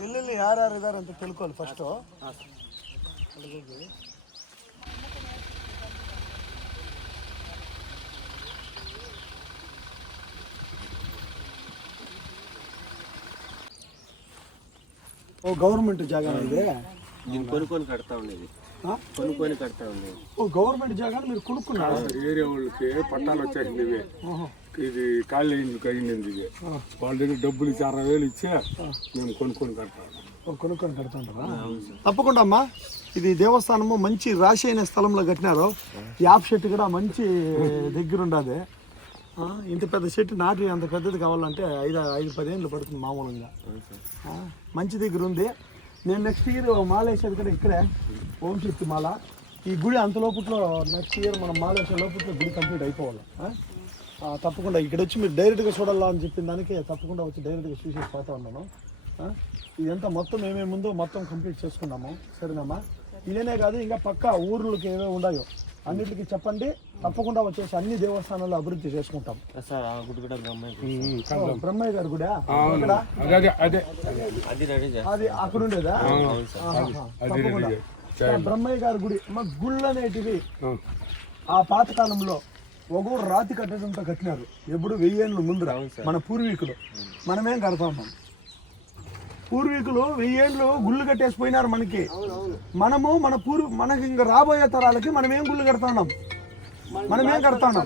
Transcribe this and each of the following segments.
ಎಲ್ಲೆಲ್ಲಿ ಯಾರ್ಯಾರು ಇದ್ದಾರೆ ಅಂತ ತಿಳ್ಕೊಳ್ಳಿ ಫಸ್ಟು ఓ గవర్నమెంట్ జాగా ఇది నేను కొనుక్కొని కడతా ఉండేది ఆ? కొనుక్కొని కడతా ఉండేది ఓ గవర్నమెంట్ జాగా మీరు కొనుక్కున్నారు ఏరియా వాళ్ళకి పట్టాలు వచ్చేసింది ఇవి ఇది ఖాళీ అయింది అయింది ఇది? వాళ్ళ దగ్గర డబ్బులు ఇచ్చి అరవై వేలు ఇచ్చే మేము కొనుక్కొని కడతాం. కొనుక్కొని కడుతుంటారా? తప్పకుండా అమ్మా. ఇది దేవస్థానము మంచి రాశి అయిన స్థలంలో కట్టినారు. యాప్ చెట్టు కూడా మంచి దగ్గర ఉండదు ఇంత పెద్ద చెట్టు నాటి అంత పెద్దది కావాలంటే ఐదు ఐదు పదేళ్ళు పడుతుంది మామూలుగా. మంచి దగ్గర ఉంది నేను నెక్స్ట్ ఇయర్ మాల వేసేది కూడా ఇక్కడే ఓం శక్తి మాల. ఈ గుడి అంత లోపట్లో నెక్స్ట్ ఇయర్ మనం మాల వేసే లోపట్లో గుడి కంప్లీట్ అయిపోవాలి. తప్పకుండా ఇక్కడ వచ్చి మీరు డైరెక్ట్గా చూడాలా అని చెప్పిన దానికి తప్పకుండా వచ్చి డైరెక్ట్గా చూసేసి పోతా ఉన్నాను? ఇదంతా మొత్తం ఏమేమి ఉందో మొత్తం కంప్లీట్ చేసుకున్నాము. సరేనమ్మా? ఇదేనే కాదు ఇంకా పక్క ఊర్లకి ఏమేమి ఉన్నాయో అన్నిటికీ చెప్పండి. తప్పకుండా వచ్చేసి అన్ని దేవస్థానాలు అభివృద్ధి చేసుకుంటాం. బ్రహ్మయ్య గారు కూడా అదే అదే అదే. అది రెడీ చేస్తా అది అక్కడ ఉండేదా. తప్పకుండా. బ్రహ్మయ్య గారి గుడి మా గుళ్ళు అనేటివి ఆ. ఆ పాతకాలంలో ఒగోరు రాతి కట్టడంతో కట్టినారు. ఎప్పుడు వెయ్యేళ్ళు ముందర మన పూర్వీకులు. మనమేం కడతా ఉన్నాం పూర్వీకులు వెయ్యేళ్ళు గుళ్ళు కట్టేసిపోయినారు మనకి. మనము మన పూర్వ మనకి ఇంకా రాబోయే తరాలకి మనం ఏం గుళ్ళు కడతాన్నాం? మనమేం కడతాన్నాం?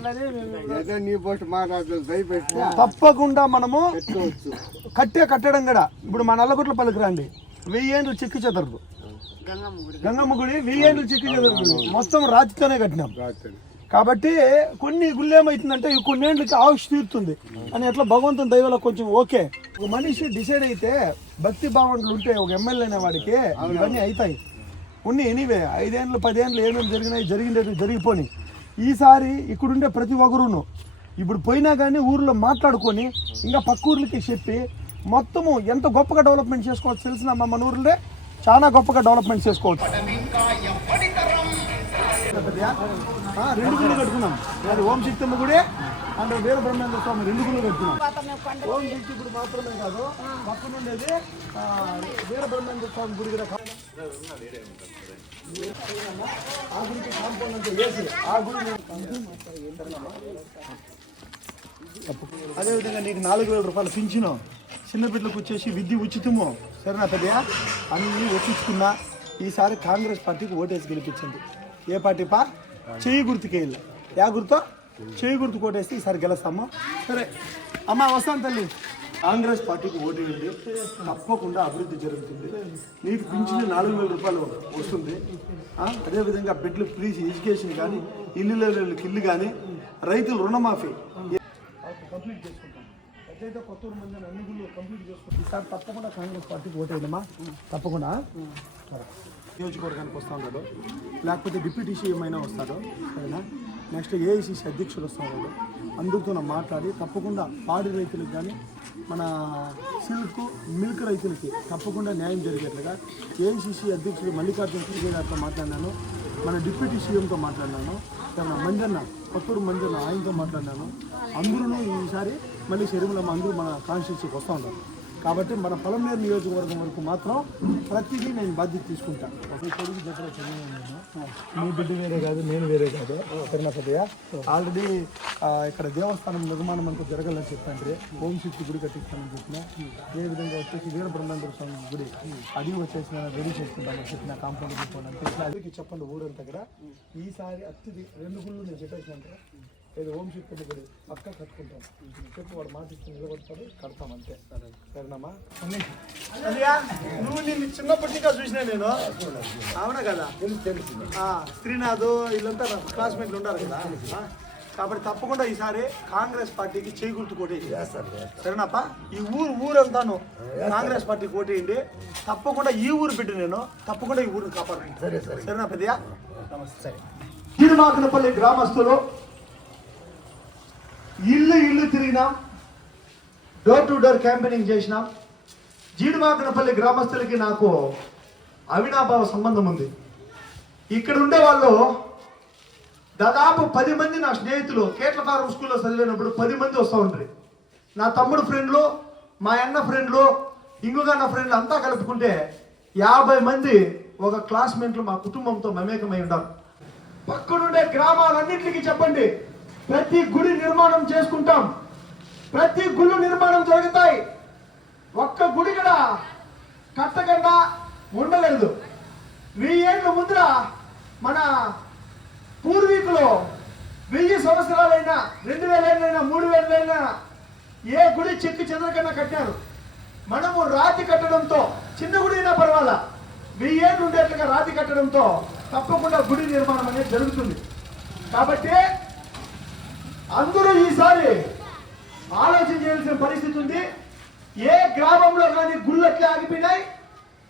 నీ పోస్ట్ మాట్లాడుతూ భయపెట్టి తప్పకుండా మనము కట్టే కట్టడం కూడా. ఇప్పుడు మన నల్లగుట్ల పలికి రండి వెయ్యేళ్ళు చిక్కు చెదరదు గంగమ్మ గుడి. వెయ్యేళ్ళు చిక్కు చెదరదు మొత్తం రాతితోనే కట్టినాం. రాత్రి కాబట్టి కొన్ని గుళ్ళు ఏమవుతుందంటే ఈ కొన్నేళ్ళకి ఆయుష్ తీరుతుంది. అని ఎట్లా భగవంతుని దైవలో కొంచెం ఓకే. ఒక మనిషి డిసైడ్ అయితే భక్తి భావనలు ఉంటే ఒక ఎమ్మెల్యే అనే వాడికి ఇవన్నీ అవుతాయి. ఉన్ని ఎనీవే ఐదేళ్ళు పదేళ్ళు ఏమేమి జరిగినాయి జరిగిండేవి జరిగిపోని. ఈసారి ఇక్కడుండే ప్రతి ఒక్కరును. ఇప్పుడు పోయినా కానీ ఊర్లో మాట్లాడుకొని ఇంకా పక్క ఊర్లకి చెప్పి మొత్తము ఎంత గొప్పగా డెవలప్మెంట్ చేసుకోవచ్చు తెలిసిన మన ఊర్లే చాలా గొప్పగా డెవలప్మెంట్ చేసుకోవచ్చు. ఆ, రెండు గుళ్ళు కట్టుకున్నాం. అది ఓం శక్తమ్మ గుడి అంటే వీర బ్రహ్మేంద్ర స్వామి రెండు గుళ్ళు కట్టుకున్నాం. ఓం శక్తి ఇప్పుడు మాత్రమే కాదు పక్కన ఉండేది ఆ, వీర బ్రహ్మేంద్ర స్వామి గుడి కూడా ఆ గుడికి కాంపౌండ్ అంటే వేసి ఆ గుడి అదేవిధంగా నీకు నాలుగు వేల రూపాయలు పింఛను చిన్న బిడ్డలకు వచ్చేసి విద్య ఉచితము. సరేనా పెద్దయా అన్నీ వచ్చించుకున్నా ఈసారి కాంగ్రెస్ పార్టీకి ఓటేసి గెలిపించింది ఏ పార్టీ పా? చేయి గుర్తుకే వెళ్ళి యా గుర్తు? చేయి గుర్తు కొట్టేసి ఈసారి గెలుస్తాము. సరే. అమ్మ వస్తాను తల్లి. కాంగ్రెస్ పార్టీకి ఓటు వేయండి. తప్పకుండా అభివృద్ధి జరుగుతుంది. నీకు పింఛన్ నాలుగు వేల రూపాయలు వస్తుంది. అదేవిధంగా బెడ్లు ఫ్రీ ఎడ్యుకేషన్ కానీ ఇల్లు లేని ఇల్లు కానీ రైతులు రుణమాఫీ. కంప్లీట్ చేసుకుంటాం. ఎట్లయితే కొత్తూరు మంది అన్ని కంప్లీట్ చేసుకుంటాం. ఈసారి తప్పకుండా కాంగ్రెస్ పార్టీకి ఓటేయడమా తప్పకుండా. సరే. నియోజకవర్గానికి వస్తూ ఉన్నాడు లేకపోతే డిప్యూటీ సీఎం అయినా వస్తాడు. సరేనా? నెక్స్ట్ ఏఐసిసి అధ్యక్షుడు వస్తూ ఉన్నాడు అందరితో మాట్లాడి తప్పకుండా పాడి రైతులకు కానీ మన సిల్క్ మిల్క్ రైతులకి తప్పకుండా న్యాయం జరిగేట్లుగా ఏఐసిసి అధ్యక్షుడు మల్లికార్జున ఖర్గే గారితో మాట్లాడినాను. మన డిప్యూటీ సీఎంతో మాట్లాడినాను. మన మంజన్న కొత్తూరు మంజన్న ఆయనతో మాట్లాడినాను. అందరూ ఈసారి మళ్ళీ శరీరంలో అందరూ మన కాన్స్టిట్యూన్సీకి వస్తూ ఉంటారు. కాబట్టి మన పొలంనేరు నియోజకవర్గం వరకు మాత్రం ప్రతిదీ నేను బాధ్యత తీసుకుంటాను. నీ బిడ్డ వేరే కాదు నేను వేరే కాదు. సరేనా పెద్దయ్య ఆల్రెడీ ఇక్కడ దేవస్థానం నిర్మాణం అంతా జరగాలని చెప్పండి. ఓం శక్తి గుడి కట్టిస్తానని చెప్పిన ఏ విధంగా వచ్చేసి వీర బ్రహ్మేంద్ర స్వామి గుడి అది వచ్చేసి నేను రెడీ చేసుకుంటానని చెప్పిన కాంపౌండ్ చెప్పాను ఇట్లా. అందరికీ చెప్పండి ఊరంతా కూడా. ఈసారి అతిథి రెండు గుళ్ళు నేను చెప్పేసినాను ఏదో ఓం శక్తి గుడి పక్క కట్టుకుంటాం. చెప్పు వాడు మాట ఇచ్చి నిలబడతాడు కడతాం అంతే. సరేనమ్మా? నువ్వు నిన్ను చిన్నప్పటిగా చూసినా నేను. అవునా కదా? ఆ, శ్రీనాథ్ వీళ్ళంతా నా క్లాస్మేట్లు ఉన్నారు కదా. కాబట్టి తప్పకుండా ఈసారి కాంగ్రెస్ పార్టీకి చేయి గుర్తు కొట్టేసి సరేనాపా ఈ ఊరు ఊరంతాను కాంగ్రెస్ పార్టీకి కొట్టేయండి తప్పకుండా ఈ ఊరు బిడ్డ నేను తప్పకుండా ఈ ఊరిని కాపాడండి. సరేనా పెద్దయా నమస్తే. తిరుమాకనపల్లి గ్రామస్తులు ఇల్లు ఇల్లు తిరిగినాం. డోర్ టు డోర్ క్యాంపెయినింగ్ చేసినాం. జీడిమాకనపల్లి గ్రామస్తులకి నాకు అవినాభావ సంబంధం ఉంది. ఇక్కడ ఉండే వాళ్ళు దాదాపు పది మంది నా స్నేహితులు కేట్ల ఫారం స్కూల్లో చదివినప్పుడు పది మంది వస్తూ ఉంటారు నా తమ్ముడు ఫ్రెండ్లు మా అన్న ఫ్రెండ్లు ఇంకొక నా ఫ్రెండ్లు అంతా కలుపుకుంటే యాభై మంది ఒక క్లాస్మేట్లు మా కుటుంబంతో మమేకమై ఉన్నారు పక్కనుండే గ్రామాలన్నింటికి చెప్పండి. ప్రతి గుడి నిర్మాణం చేసుకుంటాం. ప్రతి గుళ్ళు నిర్మాణం జరుగుతాయి. ఒక్క గుడి కూడా కట్టకుండా ఉండలేదు. వెయ్యేళ్ళ ముందర మన పూర్వీకులు వెయ్యి సంవత్సరాలైనా రెండు వేలైనా మూడు వేలైనా ఏ గుడి చెక్కి చెదరకన్నా కట్టారు. మనము రాతి కట్టడంతో చిన్న గుడి అయినా పర్వాలా? వెయ్యేళ్ళు ఉండేట్లుగా రాతి కట్టడంతో తప్పకుండా గుడి నిర్మాణం అనేది జరుగుతుంది. కాబట్టి అందరూ ఈసారి ఆలోచన చేయాల్సిన పరిస్థితి ఉంది. ఏ గ్రామంలో కానీ గుళ్ళు అట్లా ఆగిపోయినాయి.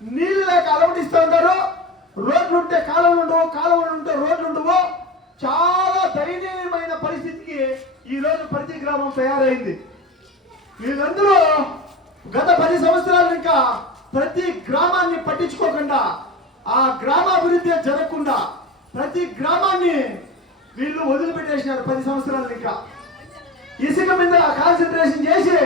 నీళ్ళు లేక అలవడిస్తూ రోడ్లు ఉంటే కాలువలు ఉండవు కాలువలు ఉంటే రోడ్లు ఉండవు. చాలా దయనీయమైన పరిస్థితికి ఈ రోజు ప్రతి గ్రామం తయారైంది. వీళ్ళందరూ గత పది సంవత్సరాలు ఇంకా ప్రతి గ్రామాన్ని పట్టించుకోకుండా ఆ గ్రామాభివృద్ధి జరగకుండా ప్రతి గ్రామాన్ని వీళ్ళు వదిలిపెట్టేసినారు పది సంవత్సరాలు ఇంకా. ఇసుక మీద కాన్సన్ట్రేషన్ చేసి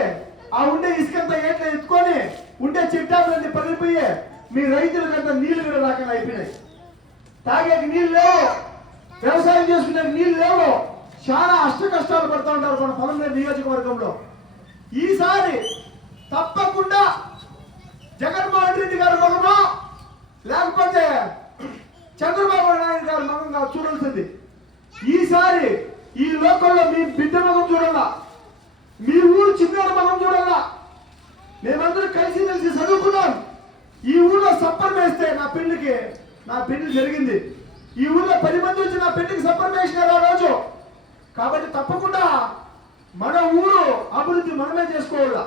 ఆ ఉండే ఇసుకంతా ఏట్లా ఎత్తుకొని ఉండే చిట్టాలన్నీ పగిలిపోయి మీ రైతులకంతా నీళ్ళు కూడా రాకుండా అయిపోయినాయి. తాగేకి నీళ్ళు లేవు. వ్యవసాయం చేసుకునే నీళ్ళు లేవు. చాలా అష్ట కష్టాలు పడుతూ ఉంటారు మన పొలంనేరు నియోజకవర్గంలో. ఈసారి తప్పకుండా జగన్మోహన్ రెడ్డి గారి మగమో? లేకపోతే చంద్రబాబు నాయుడు గారి మగంగా చూడాల్సింది. ఈసారి ఈ లోకంలో మీ బిడ్డ మగం చూడాలా మీ ఊరు చిన్నాడు మగం చూడాలా మేమందరూ కలిసి కలిసి చదువుకున్నాం. ఈ ఊళ్ళో సప్పర్ వేస్తే నా పెళ్ళికి నా పెళ్ళి జరిగింది. ఈ ఊళ్ళో పది మంది వచ్చి నా పెళ్ళికి సప్పర్ వేసినారు ఆ రోజు. కాబట్టి తప్పకుండా మన ఊరు అభివృద్ధి మనమే చేసుకోవాలా.